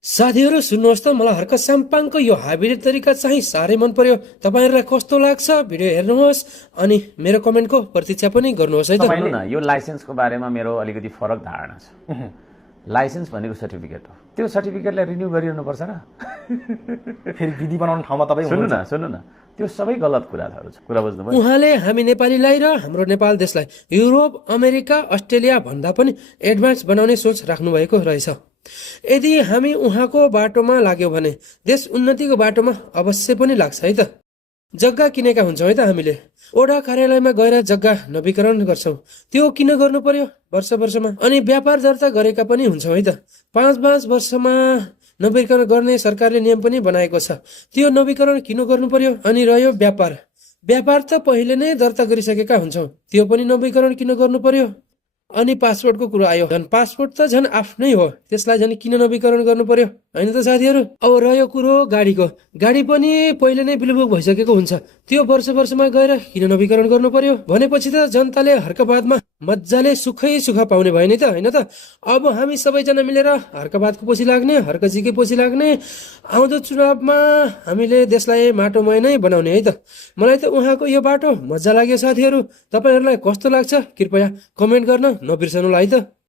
साथीहरू सुन्नुहोस् त, मलाई हर्क स्याम्पाङको यो हाइब्रिड तरिका चाहिँ साह्रै मन पर्यो। तपाईँहरूलाई कस्तो लाग्छ भिडियो हेर्नुहोस् अनि मेरो कमेन्टको प्रतीक्षा पनि गर्नुहोस् है त। सुन्नु न, यो लाइसेन्सको बारेमा मेरो अलिकति फरक धारणा छ। लाइसेन्स भनेको सर्टिफिकेट हो, त्यो सर्टिफिकेटलाई रिन्यू गरिरहनुपर्छ र फेरि विधि बनाउने ठाउँमा तपाईँ सुन्नु न, त्यो सबै गलत कुराहरू छ। कुरा बुझ्नुभयो? उहाँले हामी नेपालीलाई र हाम्रो नेपाल देशलाई युरोप, अमेरिका, अस्ट्रेलिया भन्दा पनि एडभान्स बनाउने सोच राख्नु भएको रहेछ। यदि हामी उहाँको बाटोमा लाग्यो भने देश उन्नतिको बाटोमा अवश्य पनि लाग्छ है त। जग्गा किनेका हुन्छौँ है त हामीले, ओडा कार्यालयमा गएर जग्गा नवीकरण गर्छौँ। त्यो किन गर्नु पर्यो वर्षमा? अनि व्यापार दर्ता गरेका पनि हुन्छौँ है त। 5 वर्षमा नवीकरण गर्ने सरकारले नियम पनि बनाएको छ। त्यो नवीकरण किन गर्नु पर्यो? अनि रह्यो व्यापार त पहिले नै दर्ता गरिसकेका हुन्छौँ, त्यो पनि नवीकरण किन गर्नु पर्यो? अनि पासपोर्टको कुरा आयो, झन् पासपोर्ट त झन् आफ्नै हो, त्यसलाई झन् किन नवीकरण गर्नु पर्यो? होइन त साथीहरू। अब रह्यो कुरो गाडीको, गाडी पनि पहिले नै बिलबुक भइसकेको हुन्छ, त्यो वर्षमा गएर किन नवीकरण गर्नु पर्यो? भनेपछि त जनताले हर्कबादमा मजाले सुख पाउने भयो नि त, होइन त? अब हामी सबैजना मिलेर हर्कबादको पछि लाग्ने, हर्कजीकै पछि लाग्ने, आउँदो चुनावमा हामीले देशलाई माटोमय नै बनाउने है त। मलाई त उहाँको यो बाटो मजा लाग्यो साथीहरू। तपाईँहरूलाई कस्तो लाग्छ कृपया कमेन्ट गर्न नबिर्सनु होला है त।